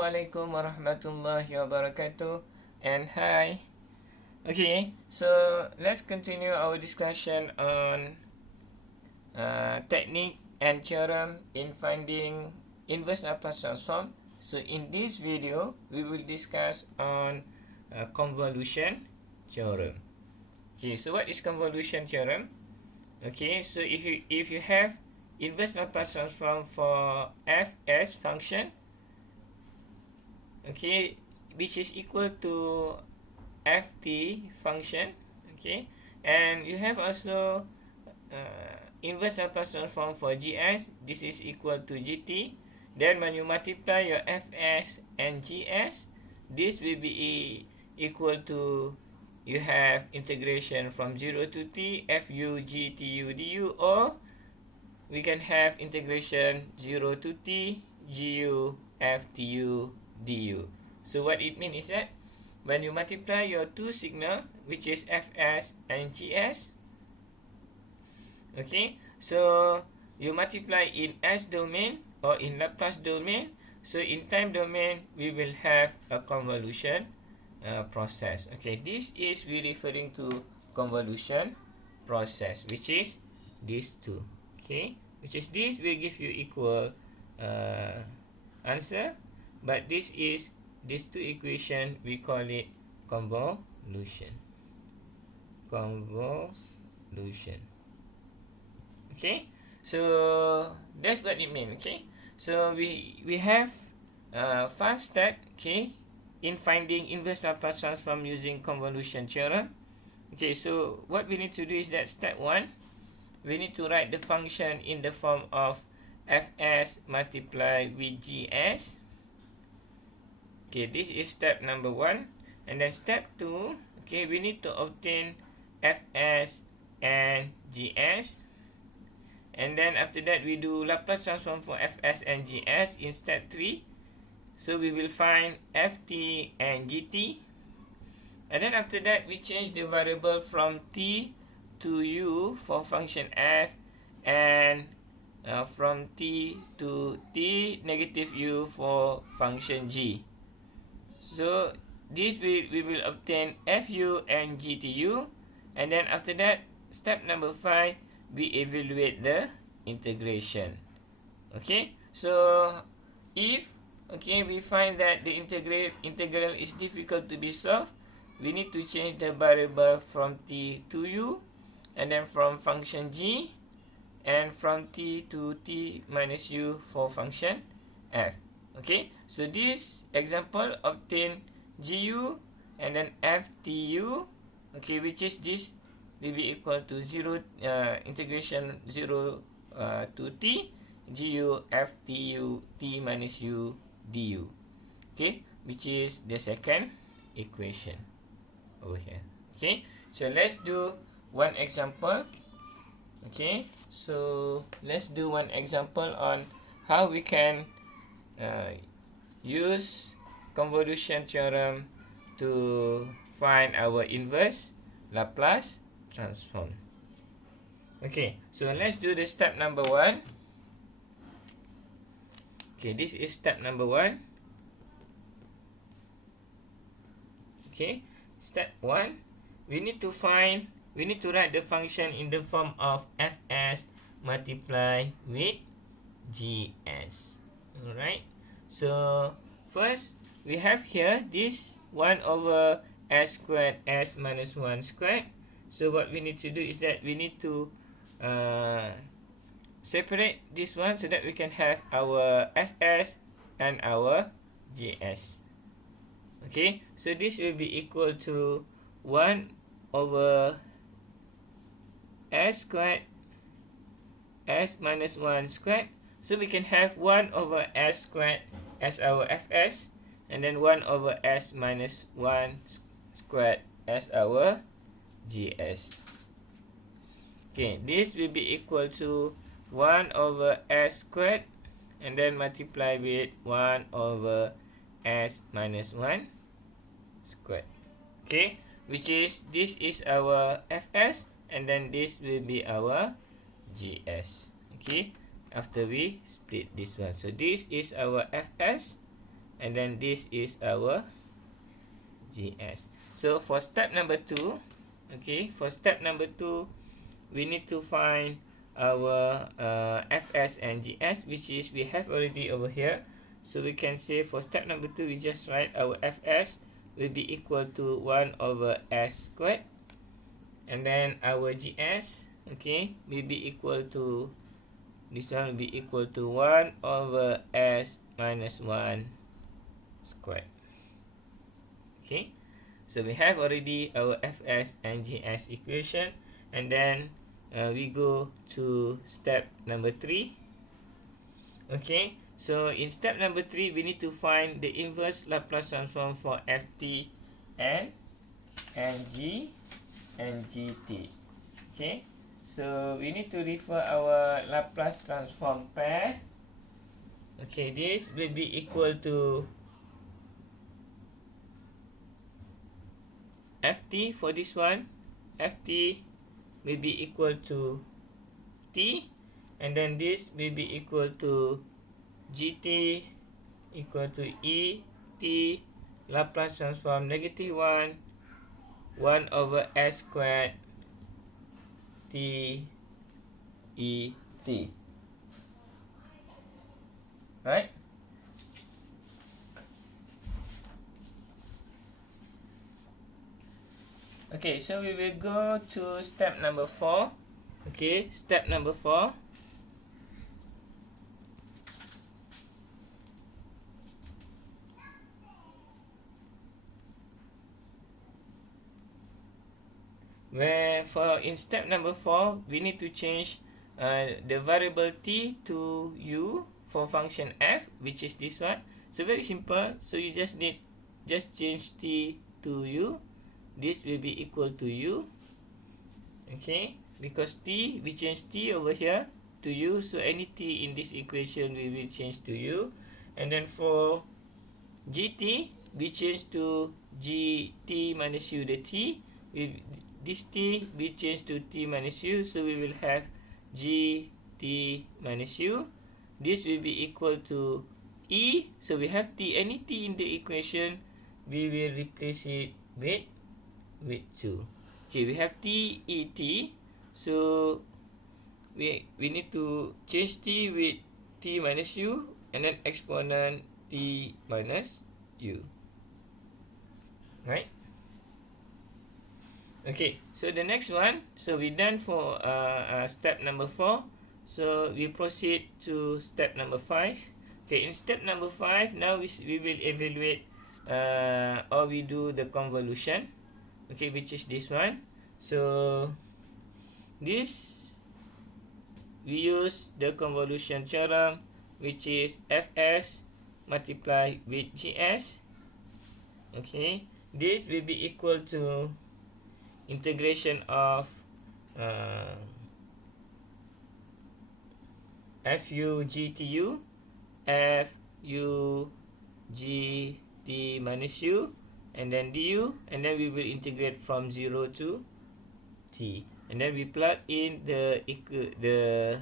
Assalamualaikum warahmatullahi wabarakatuh, and hi. Okay, so let's continue our discussion on technique and theorem in finding inverse Laplace transform. So in this video, we will discuss on convolution theorem. Okay, so what is convolution theorem? Okay, so if you have inverse Laplace transform for fs function, okay, which is equal to ft function, okay, and you have also inverse Laplace transform for gs, this is equal to gt. Then when you multiply your fs and gs, this will be equal to, you have integration from 0 to t fu gtu du, or we can have integration 0 to t gu ftu du. So what it means is that when you multiply your two signal, which is fs and gs, okay, so you multiply in s domain or in Laplace domain. So in time domain, we will have a convolution process. Okay, this is we referring to convolution process, which is these two. Okay, which is this will give you equal answer, but this is these two equation, we call it convolution. Okay, so that's what it means. Okay, so we have first step, okay, in finding inverse Laplace transform using convolution theorem. Okay, so what we need to do is that step 1, we need to write the function in the form of fs multiplied with gs. Okay, this is step number 1. And then step 2, okay, we need to obtain fs and gs. And then after that, we do Laplace transform for fs and gs in step 3. So we will find ft and gt. And then after that, we change the variable from t to u for function f, and from t to t negative u for function g. So this we will obtain fu and gtu. And then after that, step number 5, we evaluate the integration. Okay, so if we find that the integral is difficult to be solved, we need to change the variable from t to u, and then from function g, and from t to t minus u for function f. Okay, so this example obtain gu and then ftu, okay, which is this will be equal to 0 integration 0 to t gu ftu t minus u du. Okay, which is the second equation over here. Okay, so let's do one example. Okay, so let's do one example on how we can use convolution theorem to find our inverse Laplace transform. Okay, so let's do the step number 1. Okay, this is step number 1. Okay, step 1, we need to write the function in the form of fs multiply with gs. Alright, so first we have here this 1 over s squared s minus 1 squared. So what we need to do is that we need to separate this one so that we can have our fs and our gs. Okay, so this will be equal to 1 over s squared s minus 1 squared. So we can have 1 over s squared as our fs, and then 1 over s minus 1 squared as our gs. Okay, this will be equal to 1 over s squared, and then multiply with 1 over s minus 1 squared. Okay, which is this is our fs, and then this will be our gs. Okay, after we split this one, so this is our fs, and then this is our GS. So for step number 2, okay, for step number 2, we need to find our FS and GS, which is we have already over here. So we can say for step number 2, we just write our FS will be equal to 1 over S squared, and then our GS, okay, will be equal to, this one will be equal to 1 over S minus 1 squared. Okay, so we have already our FS and GS equation, and then we go to step number 3. Okay, so in step number 3, we need to find the inverse Laplace transform for Ft and G and GT. Okay, so we need to refer our Laplace transform pair. Okay, this will be equal to Ft for this one. Ft will be equal to T, and then this will be equal to GT equal to E T Laplace transform negative 1 over S squared T E T. Right? Okay, so we will go to step number 4. Okay, step number 4. Where for in step number 4, we need to change the variable t to u for function f, which is this one. So very simple. So you just change t to u. This will be equal to u. Okay, because t, we change t over here to u, so any t in this equation we will change to u. And then for gt, we change to gt minus u, the t. This t we change to t minus u, so we will have gt minus u. This will be equal to e, so we have t, any t in the equation, we will replace it with 2. Okay, we have t e t, so we need to change t with t minus u, and then exponent t minus u. Right? Okay, so the next one, so we done for step number 4. So we proceed to step number 5. Okay, in step number 5, now we will evaluate or we do the convolution. Okay, which is this one. So this, we use the convolution theorem, which is Fs multiplied with Gs. Okay, this will be equal to integration of Fu GTU Fu GT minus u, and then du, and then we will integrate from 0 to t, and then we plug in the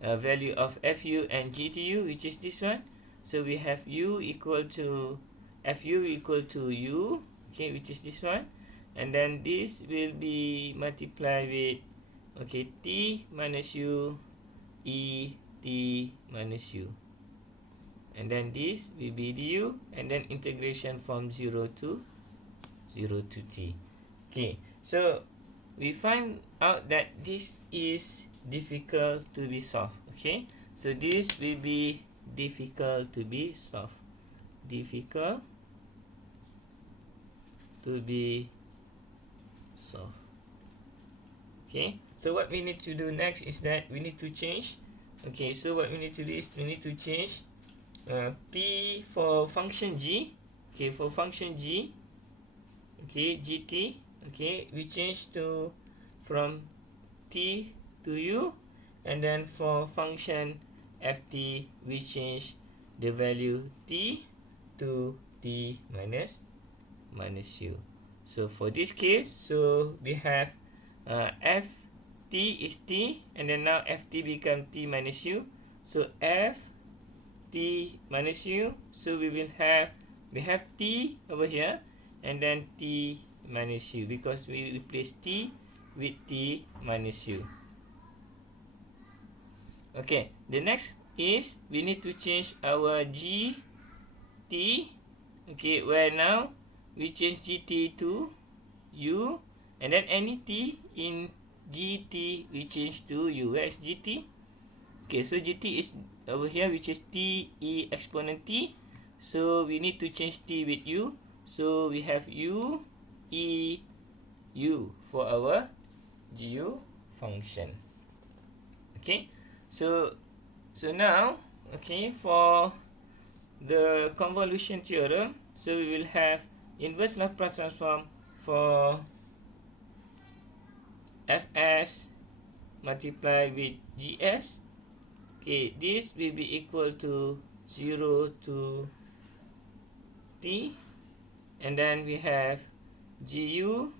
value of Fu and GTU, which is this one. So we have u equal to Fu equal to u, okay, which is this one, and then this will be multiplied with, okay, t minus u e t minus u, and then this will be du, and then integration from 0 to t. Okay, so we find out that this is difficult to be solved. Okay, so this will be difficult to be solved. Difficult to be solved. Okay, so what we need to do next is that we need to change. Okay, so what we need to do is we need to change p for function g. Okay, for function g, okay, gt, okay, we change to from t to u, and then for function ft, we change the value t to t minus u. So for this case, so we have ft is t, and then now ft become t minus u. So f t minus u. So we have t over here, and then t minus u, because we replace t with t minus u. Okay, the next is we need to change our gt. Okay, where now we change gt to u, and then any t in gt we change to u. Where is gt? Okay, so gt is over here, which is t e exponent t. So we need to change t with u. So we have u e u for our gu function. Okay, so now, okay, for the convolution theorem, so we will have inverse Laplace transform for fs multiplied with gs. Okay, this will be equal to 0 to t, and then we have gu,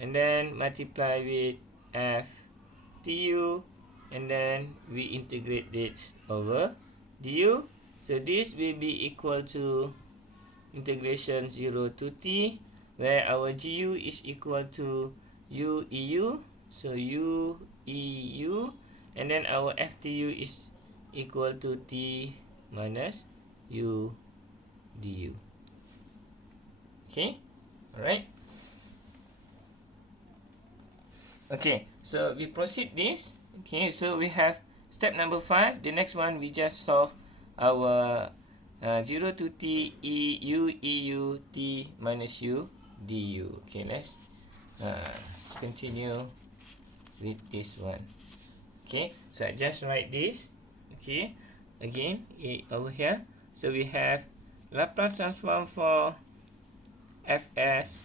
and then multiply with f tu, and then we integrate this over du. So this will be equal to integration 0 to t, where our gu is equal to u eu, so u eu, and then our ftu is equal to t minus u du. Okay, alright. Okay, so we proceed this. Okay, so we have step number 5. The next one, we just solve our 0 to t e u eu t minus u du. Okay, let's continue with this one. Okay, so I just write this. Okay, again over here. So we have Laplace transform for fs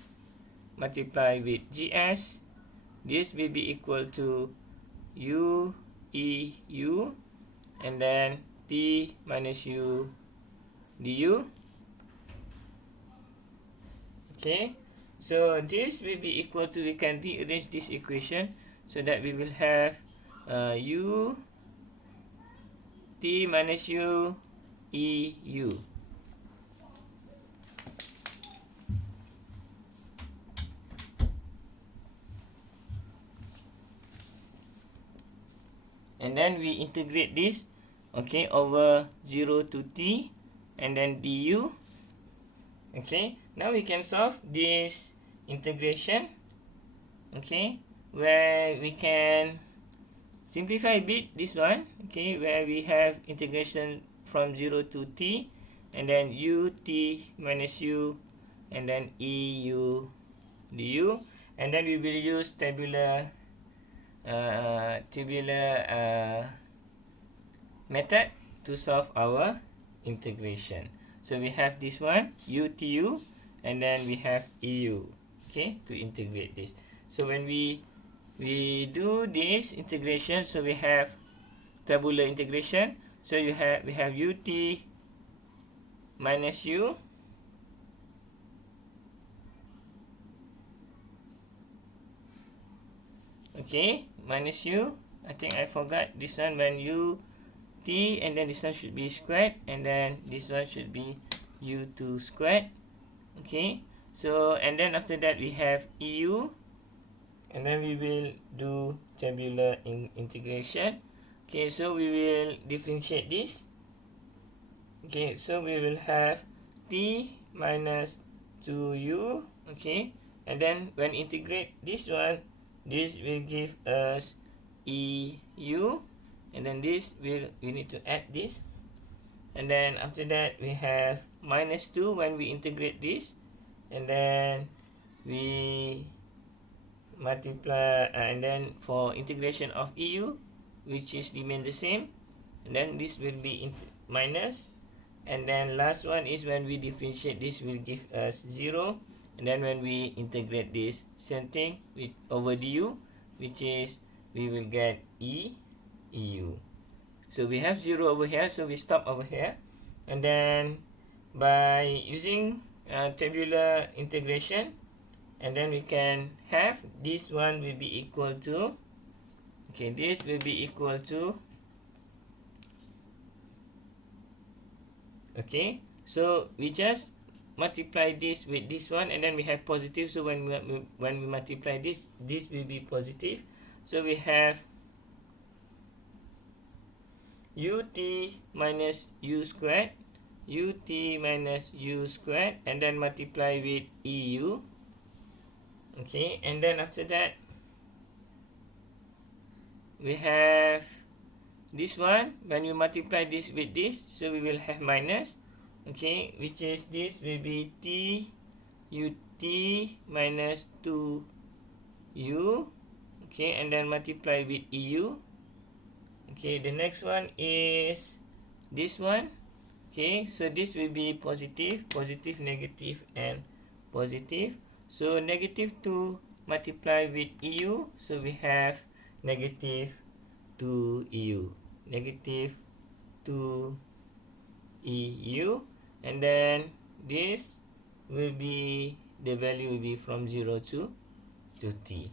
multiplied with gs. This will be equal to u e u, and then t minus u du. Okay, so this will be equal to, we can rearrange this equation so that we will have u t minus u e u. And then we integrate this, okay, over 0 to t, and then du. Okay, now we can solve this integration, okay, where we can simplify a bit this one, okay, where we have integration from 0 to t, and then u t minus u, and then eu du, and then we will use tabular method to solve our integration. So we have this one, utu, and then we have eu, okay, to integrate this. So when we do this integration, so we have tabular integration. So we have ut minus u, okay, minus u. I think I forgot this one, when u t, and then this one should be squared, and then this one should be u2 squared. Okay, so and then after that we have eu, and then we will do tabular integration. Okay, so we will differentiate this. Okay, so we will have t minus 2u, okay, and then when integrate this one, this will give us eu, and then this we need to add this, and then after that we have minus 2 when we integrate this, and then we multiply, and then for integration of eu, which is remain the same, and then this will be minus, and then last one is when we differentiate, this will give us 0, and then when we integrate this, same thing with over du, which is we will get eu. So we have 0 over here, so we stop over here, and then by using tabular integration, and then we can have this one will be equal to, okay, this will be equal to Okay, so we just multiply this with this one, and then we have positive. So when we multiply this will be positive. So we have ut minus u squared, ut minus u squared, and then multiply with eu. Okay, and then after that we have this one. When you multiply this with this, so we will have minus. Okay, which is this will be t ut minus 2u. Okay, and then multiply with eu. Okay, the next one is this one. Okay, so this will be positive, positive, negative, and positive. So negative 2 multiply with eu, so we have negative 2eu, negative 2eu, and then this will be, the value will be from 0 to t.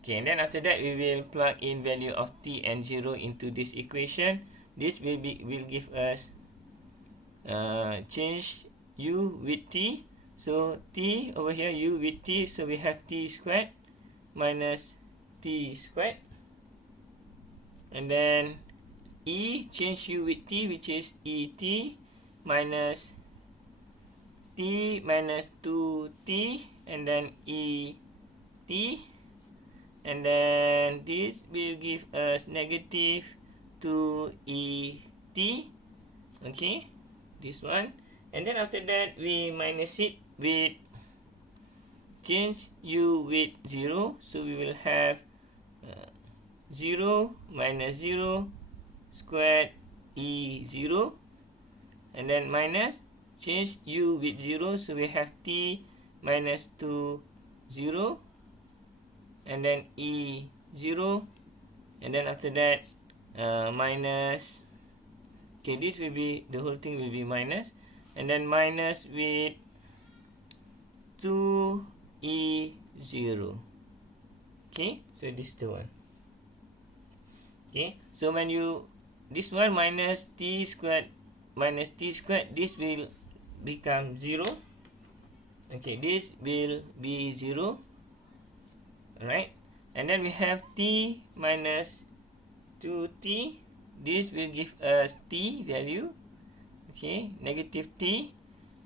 Okay, and then after that we will plug in value of t and 0 into this equation. This will give us change u with t. So t over here, u with t, so we have t squared minus t squared, and then e change u with t, which is et minus t minus 2t, and then et, and then this will give us negative 2et. Okay, this one, and then after that we minus it with change u with 0, so we will have 0 minus 0 squared e0, and then minus change u with 0, so we have t minus 2 0, and then e0, and then after that minus. Okay, this will be, the whole thing will be minus, and then minus with 2e0. Okay, so this is the one. Okay, so when you, this one minus t squared, this will become 0. Okay, this will be 0. Right, and then we have t minus 2t. This will give us t value. Okay, negative t,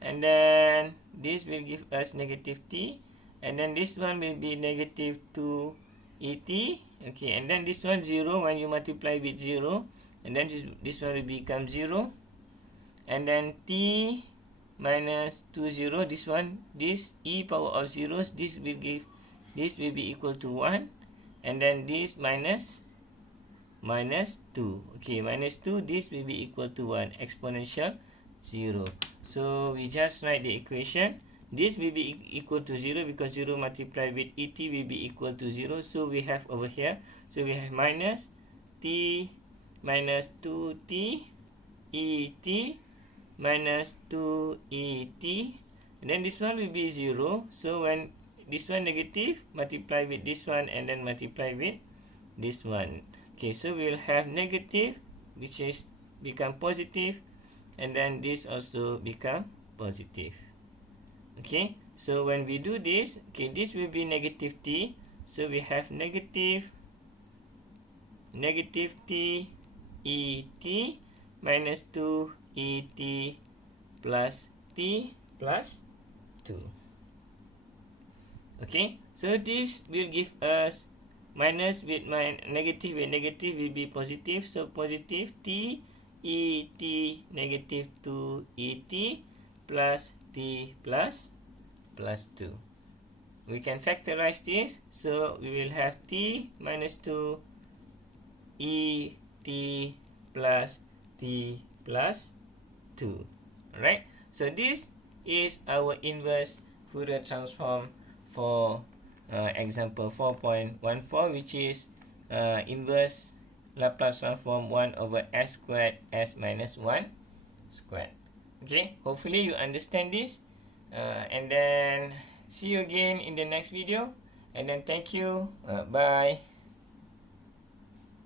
and then this will give us negative t, and then this one will be negative 2et. Okay, and then this one 0 when you multiply with 0, and then this one will become 0, and then t minus 20, this one, this e power of zeros, this will give, this will be equal to 1, and then this minus 2. Okay, minus 2, this will be equal to 1, exponential 0. So we just write the equation. This will be equal to 0 because 0 multiplied with et will be equal to 0. So we have over here, so we have minus t minus 2t et minus 2et, and then this one will be 0. So when this one negative, multiply with this one, and then multiply with this one. Okay, so we will have negative, which is become positive, and then this also become positive. Okay, so when we do this, okay, this will be negative t, so we have negative t et minus 2 et plus t plus 2. Okay, so this will give us minus with negative will be positive, so positive t et negative 2 et plus t plus 2. We can factorize this, so we will have t minus 2 et plus t plus 2. Alright, so this is our inverse Fourier transform for example 4.14, which is inverse Laplace transform 1 over s squared s minus 1 squared. Okay, hopefully you understand this, and then see you again in the next video, and then thank you, bye.